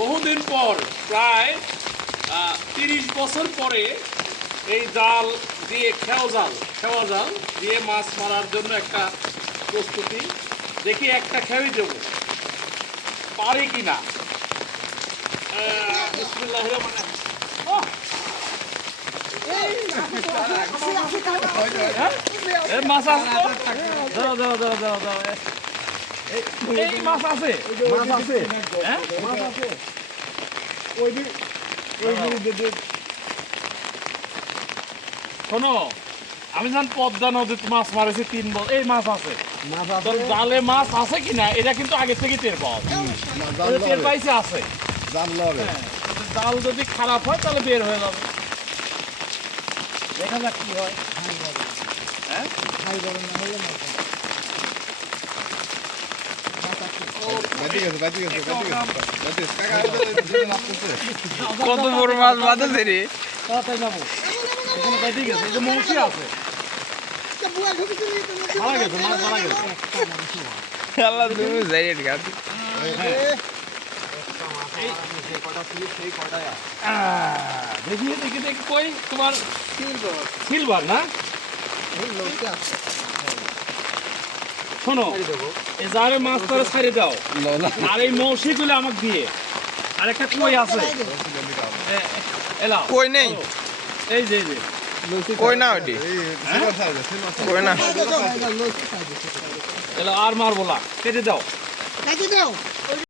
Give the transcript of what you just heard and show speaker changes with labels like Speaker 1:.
Speaker 1: বহুদিন পর প্রায় তিরিশ বছর পরে এই জাল দিয়ে খেও জাল খেওয়া জাল দিয়ে মাছ মারার জন্য একটা প্রস্তুতি। দেখি একটা খেয়ে দেবো। পারি কি না? মাছ আছে তো? দাও দাও দাও দাও দাও এ- এই- মাছ আছে।
Speaker 2: মাছ আছে।
Speaker 1: হ্যাঁ?
Speaker 2: মাছ আছে। ওই দিন ওই দিন
Speaker 1: শোনো আমি জান পদ্মা নদীতে মাছ মারেছি তিন বছর এই মাছ আছে। জালে মাছ আছে কিনা এটা কিন্তু আগে থেকে টের পাওয়া টের পাইছে আছে। হ্যাঁ, জাল যদি খারাপ হয় তাহলে বের হয়ে যাবে। দেখা যাক কি হয়। হ্যাঁ
Speaker 2: বাজি গেছে বাজি গেছে বাজি গেছে বাজি গেছে কাকা এটা মাছ করছে
Speaker 3: কত বড় মাছ বাঁধেছে রে
Speaker 1: মৌসি আছে
Speaker 3: আল্লাহ তুমি যাই গাছ
Speaker 1: আহ, দেখি দেখি দেখি কই তোমার সিলভার না শোনো এই যারে মাছ ধরে ছাড়ে দাও। আর এই মৌসি গুলো আমাকে দিয়ে। আর একটা কই আছে? এ- এ- এলাও।
Speaker 3: কই নেই?
Speaker 1: এই যে যে।
Speaker 3: কই না ওটি কই না?
Speaker 1: এলাও আর মারবো না। কেটে দাও।
Speaker 4: কেটে দাও।